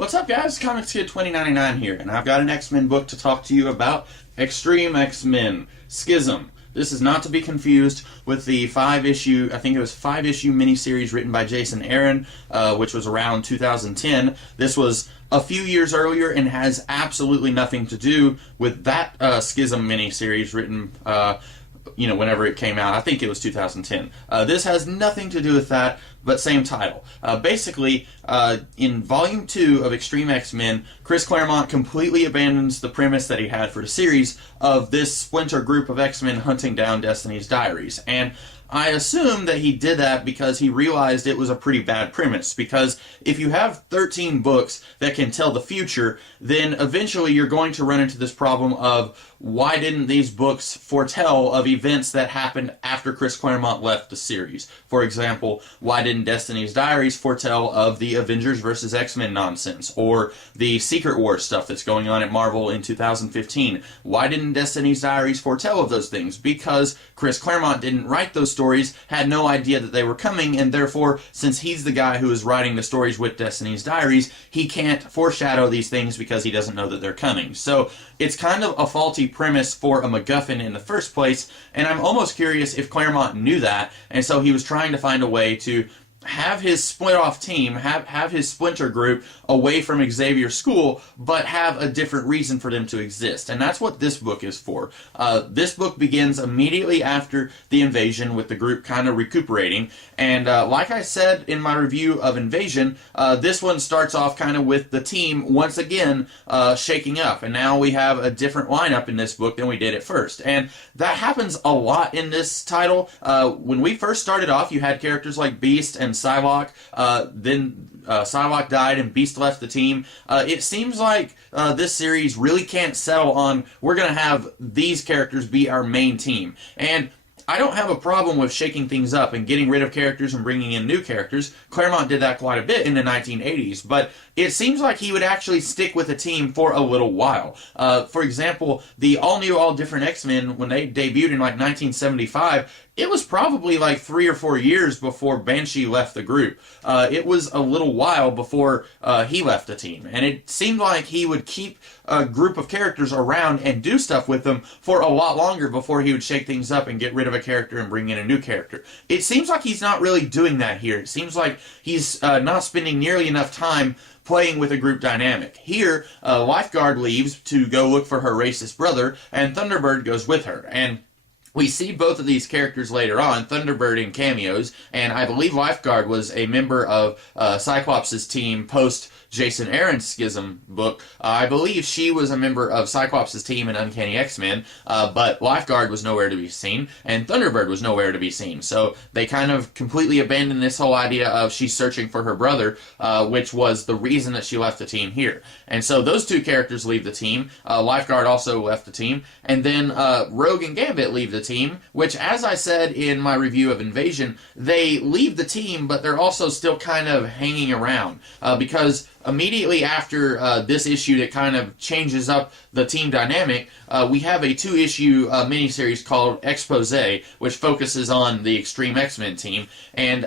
What's up, guys? Comics Kid 2099 here, and I've got an X-Men book to talk to you about. X-Treme X-Men Schism. This is not to be confused with the five-issue miniseries written by Jason Aaron, which was around 2010. This was a few years earlier and has absolutely nothing to do with that Schism miniseries written whenever it came out. I think it was 2010. This has nothing to do with that, but same title. Basically, in Volume 2 of X-Treme X-Men, Chris Claremont completely abandons the premise that he had for the series of this splinter group of X-Men hunting down Destiny's Diaries. And I assume that he did that because he realized it was a pretty bad premise, because if you have 13 books that can tell the future, then eventually you're going to run into this problem of why didn't these books foretell of events that happened after Chris Claremont left the series? For example, why didn't Destiny's Diaries foretell of the Avengers vs. X-Men nonsense, or the Secret Wars stuff that's going on at Marvel in 2015? Why didn't Destiny's Diaries foretell of those things? Because Chris Claremont didn't write those stories, had no idea that they were coming, and therefore, since he's the guy who is writing the stories with Destiny's Diaries, he can't foreshadow these things because he doesn't know that they're coming. So it's kind of a faulty premise for a MacGuffin in the first place, and I'm almost curious if Claremont knew that, and so he was trying to find a way to have his split-off team, have his splinter group away from Xavier's school, but have a different reason for them to exist. And that's what this book is for. This book begins immediately after the invasion, with the group kind of recuperating. And like I said in my review of Invasion, this one starts off kind of with the team once again shaking up. And now we have a different lineup in this book than we did at first. And that happens a lot in this title. When we first started off, you had characters like Beast and Psylocke. Then Psylocke died and Beast left the team. It seems like this series really can't settle on, we're going to have these characters be our main team. And I don't have a problem with shaking things up and getting rid of characters and bringing in new characters. Claremont did that quite a bit in the 1980s, but it seems like he would actually stick with a team for a little while. For example, the all-new, all-different X-Men, when they debuted in like 1975, it was probably like 3 or 4 years before Banshee left the group. It was a little while before he left the team, and it seemed like he would keep a group of characters around and do stuff with them for a lot longer before he would shake things up and get rid of a character and bring in a new character. It seems like he's not really doing that here. It seems like he's not spending nearly enough time playing with a group dynamic. Here, Lifeguard leaves to go look for her racist brother, and Thunderbird goes with her. And we see both of these characters later on, Thunderbird in cameos, and I believe Lifeguard was a member of Cyclops' team post Jason Aaron's Schism book. I believe she was a member of Cyclops' team in Uncanny X-Men, but Lifeguard was nowhere to be seen, and Thunderbird was nowhere to be seen. So they kind of completely abandoned this whole idea of she's searching for her brother, which was the reason that she left the team here. And so those two characters leave the team. Lifeguard also left the team, and then Rogue and Gambit leave the team, which, as I said in my review of Invasion, they leave the team, but they're also still kind of hanging around, because immediately after this issue that kind of changes up the team dynamic, we have a 2-issue miniseries called Expose, which focuses on the X-Treme X-Men team, and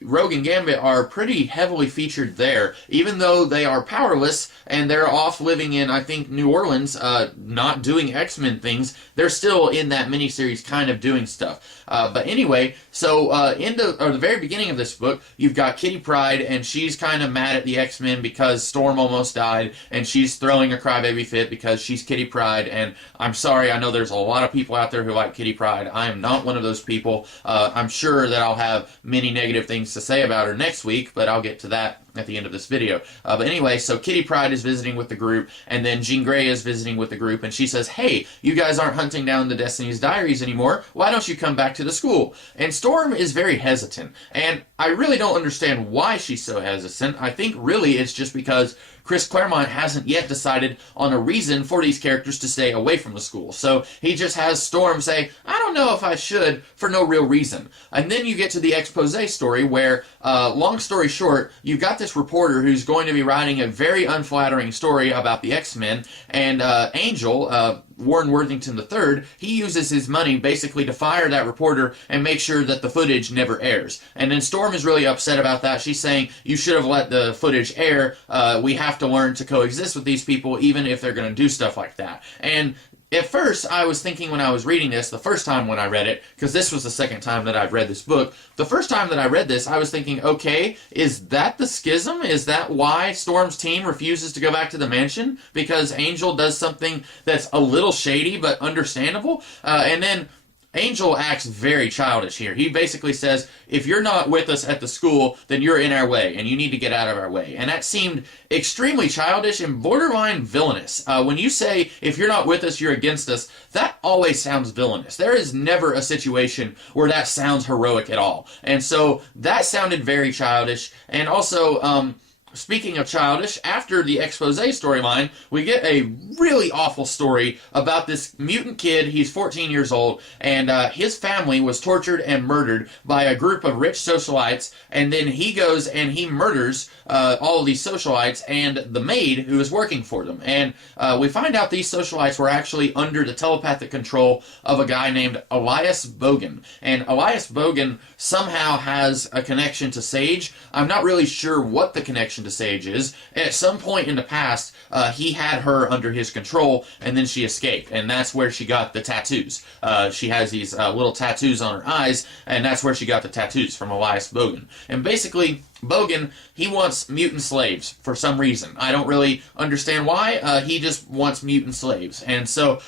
Rogue and Gambit are pretty heavily featured there, even though they are powerless and they're off living in, I think, New Orleans, not doing X-Men things. They're still in that miniseries kind of doing stuff. But anyway, so the very beginning of this book, you've got Kitty Pryde, and she's kind of mad at the X-Men because Storm almost died, and she's throwing a crybaby fit because she's Kitty Pryde. And I'm sorry, I know there's a lot of people out there who like Kitty Pryde. I am not one of those people. I'm sure that I'll have many negative things to say about her next week, but I'll get to that at the end of this video. But anyway, so Kitty Pryde is visiting with the group, and then Jean Grey is visiting with the group, and she says, hey, you guys aren't hunting down the Destiny's Diaries anymore. Why don't you come back to the school? And Storm is very hesitant, and I really don't understand why she's so hesitant. I think really it's just because Chris Claremont hasn't yet decided on a reason for these characters to stay away from the school. So he just has Storm say, I don't know if I should, for no real reason. And then you get to the expose story where, long story short, you've got this reporter who's going to be writing a very unflattering story about the X-Men, and Angel, Warren Worthington III, he uses his money basically to fire that reporter and make sure that the footage never airs. And then Storm is really upset about that. She's saying, you should have let the footage air. We have to learn to coexist with these people, even if they're going to do stuff like that. And at first, I was thinking when I was reading this, the first time when I read it, because this was the second time that I've read this book, the first time that I read this, I was thinking, okay, is that the schism? Is that why Storm's team refuses to go back to the mansion? Because Angel does something that's a little shady but understandable? And then Angel acts very childish here. He basically says, if you're not with us at the school, then you're in our way, and you need to get out of our way. And that seemed extremely childish and borderline villainous. When you say, if you're not with us, you're against us, that always sounds villainous. There is never a situation where that sounds heroic at all. And so that sounded very childish. And also, speaking of childish, after the expose storyline, we get a really awful story about this mutant kid. He's 14 years old, and his family was tortured and murdered by a group of rich socialites, and then he goes and he murders all of these socialites and the maid who is working for them. And we find out these socialites were actually under the telepathic control of a guy named Elias Bogan. And Elias Bogan somehow has a connection to Sage. I'm not really sure what the connection to Sage is. At some point in the past, he had her under his control, and then she escaped, and that's where she got the tattoos. She has these little tattoos on her eyes, and that's where she got the tattoos, from Elias Bogan. And basically, Bogan, he wants mutant slaves for some reason. I don't really understand why. He just wants mutant slaves. And so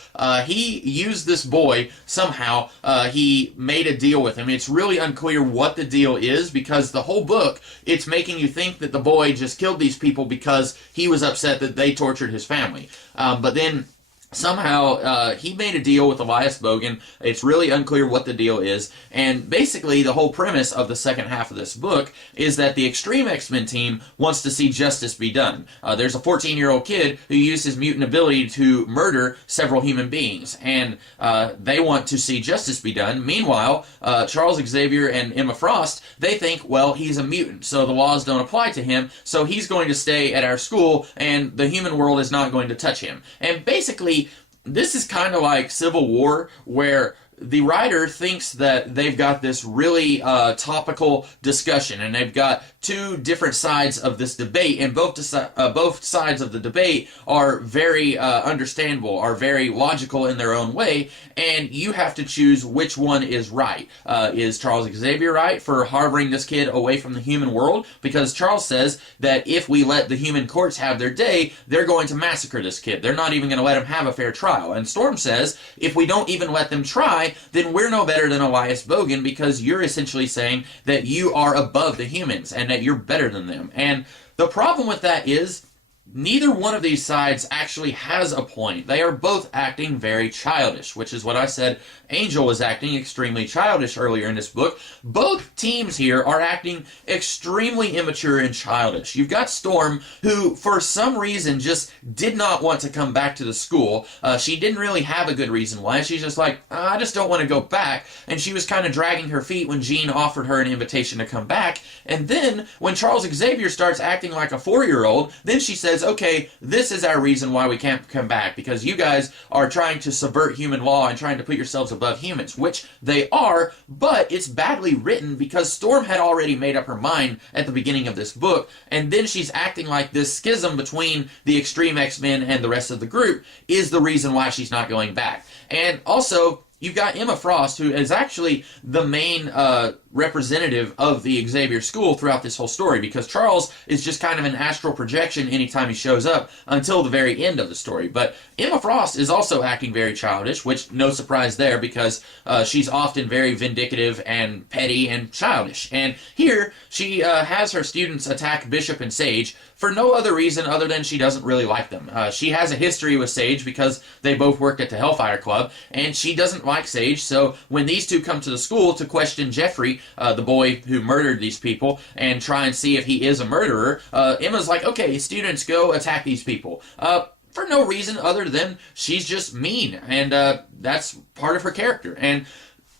he used this boy somehow. He made a deal with him. It's really unclear what the deal is, because the whole book, it's making you think that the boy just killed these people because he was upset that they tortured his family. But then somehow, he made a deal with Elias Bogan. It's really unclear what the deal is. And basically, the whole premise of the second half of this book is that the X-Treme X-Men team wants to see justice be done. There's a 14-year-old kid who used his mutant ability to murder several human beings, and they want to see justice be done. Meanwhile, Charles Xavier and Emma Frost, they think, well, he's a mutant, so the laws don't apply to him, so he's going to stay at our school, and the human world is not going to touch him. And basically, this is kind of like Civil War, where the writer thinks that they've got this really topical discussion, and they've got two different sides of this debate, and both sides of the debate are very understandable, are very logical in their own way, and you have to choose which one is right. Is Charles Xavier right for harboring this kid away from the human world? Because Charles says that if we let the human courts have their day, they're going to massacre this kid. They're not even going to let him have a fair trial. And Storm says, if we don't even let them try, then we're no better than Elias Bogan, because you're essentially saying that you are above the humans and that you're better than them. And the problem with that is neither one of these sides actually has a point. They are both acting very childish, which is what I said. Angel was acting extremely childish earlier in this book. Both teams here are acting extremely immature and childish. You've got Storm, who for some reason just did not want to come back to the school. She didn't really have a good reason why. She's just like, I just don't want to go back. And she was kind of dragging her feet when Jean offered her an invitation to come back. And then when Charles Xavier starts acting like a 4-year-old, then she says, okay, this is our reason why we can't come back, because you guys are trying to subvert human law and trying to put yourselves above humans, which they are, but it's badly written because Storm had already made up her mind at the beginning of this book, and then she's acting like this schism between the X-Treme X-Men and the rest of the group is the reason why she's not going back. And also, you've got Emma Frost, who is actually the main representative of the Xavier School throughout this whole story, because Charles is just kind of an astral projection anytime he shows up until the very end of the story. But Emma Frost is also acting very childish, which no surprise there, because she's often very vindictive and petty and childish. And here, she has her students attack Bishop and Sage for no other reason other than she doesn't really like them. She has a history with Sage because they both worked at the Hellfire Club, and she doesn't like Sage, so when these two come to the school to question Jeffrey, the boy who murdered these people, and try and see if he is a murderer, Emma's like, okay, students, go attack these people. For no reason other than she's just mean, and that's part of her character. And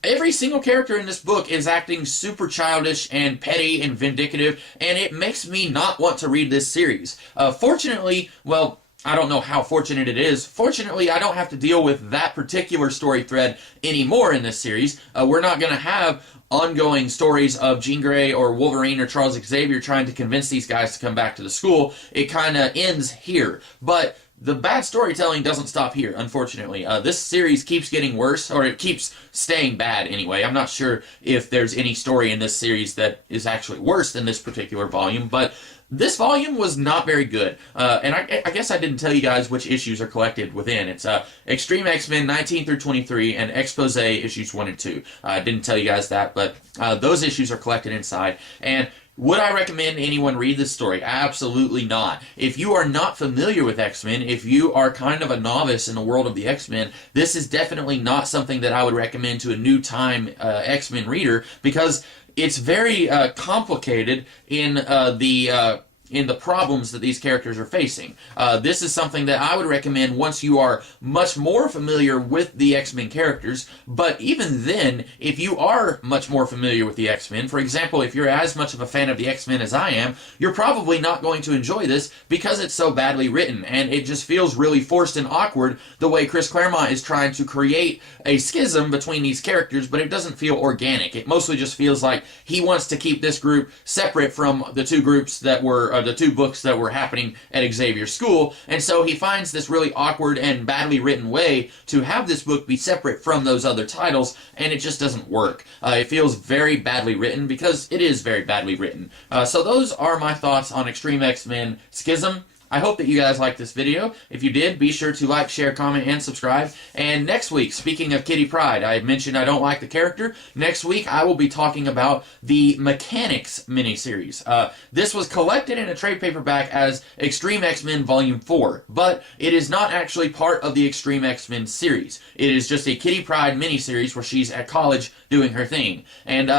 every single character in this book is acting super childish and petty and vindictive, and it makes me not want to read this series. Fortunately, well, I don't know how fortunate it is. Fortunately, I don't have to deal with that particular story thread anymore in this series. We're not going to have ongoing stories of Jean Grey or Wolverine or Charles Xavier trying to convince these guys to come back to the school. It kind of ends here. But the bad storytelling doesn't stop here, unfortunately. This series keeps getting worse, or it keeps staying bad anyway. I'm not sure if there's any story in this series that is actually worse than this particular volume, but this volume was not very good. And I guess I didn't tell you guys which issues are collected within. It's Extreme X-Men 19 through 23 and Expose issues 1 and 2. I didn't tell you guys that, but those issues are collected inside. And would I recommend anyone read this story? Absolutely not. If you are not familiar with X-Men, if you are kind of a novice in the world of the X-Men, this is definitely not something that I would recommend to a new-time X-Men reader, because it's very complicated in the problems that these characters are facing. This is something that I would recommend once you are much more familiar with the X-Men characters, but even then, if you are much more familiar with the X-Men, for example, if you're as much of a fan of the X-Men as I am, you're probably not going to enjoy this because it's so badly written, and it just feels really forced and awkward the way Chris Claremont is trying to create a schism between these characters, but it doesn't feel organic. It mostly just feels like he wants to keep this group separate from the two groups that were the two books that were happening at Xavier's school, and so he finds this really awkward and badly written way to have this book be separate from those other titles, and it just doesn't work. It feels very badly written because it is very badly written. So those are my thoughts on Extreme X-Men Schism. I hope that you guys liked this video. If you did, be sure to like, share, comment, and subscribe. And next week, speaking of Kitty Pryde, I mentioned I don't like the character. Next week, I will be talking about the Mechanics miniseries. This was collected in a trade paperback as Extreme X-Men Volume 4, but it is not actually part of the Extreme X-Men series. It is just a Kitty Pryde miniseries where she's at college doing her thing. And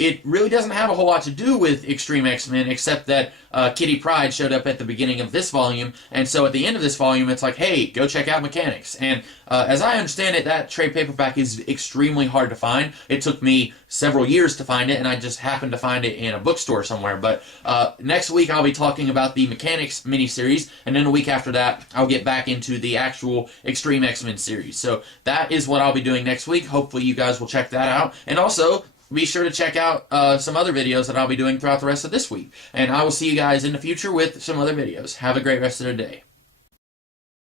it really doesn't have a whole lot to do with Extreme X-Men, except that Kitty Pryde showed up at the beginning of this volume, and so at the end of this volume, it's like, hey, go check out Mechanics. And as I understand it, that trade paperback is extremely hard to find. It took me several years to find it, and I just happened to find it in a bookstore somewhere. But next week, I'll be talking about the Mechanics miniseries, and then a week after that, I'll get back into the actual Extreme X-Men series. So that is what I'll be doing next week. Hopefully, you guys will check that out. And also, be sure to check out some other videos that I'll be doing throughout the rest of this week. And I will see you guys in the future with some other videos. Have a great rest of the day.